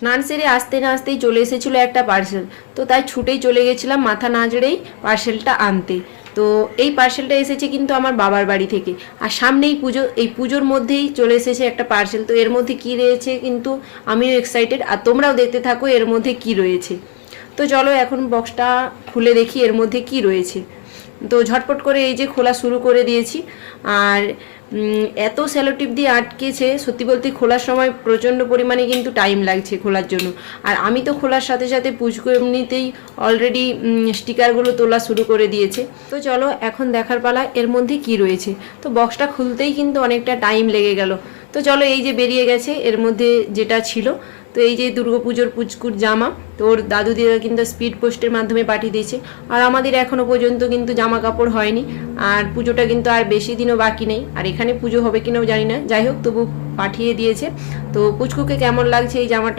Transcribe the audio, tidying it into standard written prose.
স্নান সেরে আসতে না আসতেই চলে এসেছিলো একটা পার্সেল, তো তাই ছুটেই চলে গেছিলাম মাথা না ঝেড়েই পার্সেলটা আনতে। তো এই পার্সেলটা এসেছে কিন্তু আমার বাবার বাড়ি থেকে, আর সামনেই পুজো, এই পুজোর মধ্যেই চলে এসেছে একটা পার্সেল। তো এর মধ্যে কী রয়েছে কিন্তু আমিও এক্সাইটেড, আর তোমরাও দেখতে থাকো এর মধ্যে কী রয়েছে। তো চলো এখন বক্সটা খুলে দেখি এর মধ্যে কী রয়েছে। তো ঝটপট করে এই যে খোলা শুরু করে দিয়েছি। আর এত স্যালোটিপ দিয়ে আটকেছে, সত্যি বলতে খোলার সময় প্রচণ্ড পরিমাণে কিন্তু টাইম লাগছে খোলার জন্য। আর আমি তো খোলার সাথে সাথে পুচকু এমনিতেই অলরেডি স্টিকারগুলো তোলা শুরু করে দিয়েছে। তো চলো এখন দেখার পালা এর মধ্যে কি রয়েছে। তো বক্সটা খুলতেই কিন্তু অনেকটা টাইম লেগে গেল। তো চলো এই যে বেরিয়ে গেছে এর মধ্যে যেটা ছিল। তো এই যে দুর্গাপুজোর পুচকুর জামা, তো ওর দাদু দিদা কিন্তু স্পিড পোস্টের মাধ্যমে পাঠিয়ে দিয়েছে। আর আমাদের এখনও পর্যন্ত কিন্তু জামা কাপড় হয়নি, আর পুজোটা কিন্তু আর বেশি দিনও বাকি নেই। আর এখানে পুজো হবে কিনাও জানি না, যাই হোক তবু পাঠিয়ে দিয়েছে। তো পুচকুকে কেমন লাগছে এই জামাটা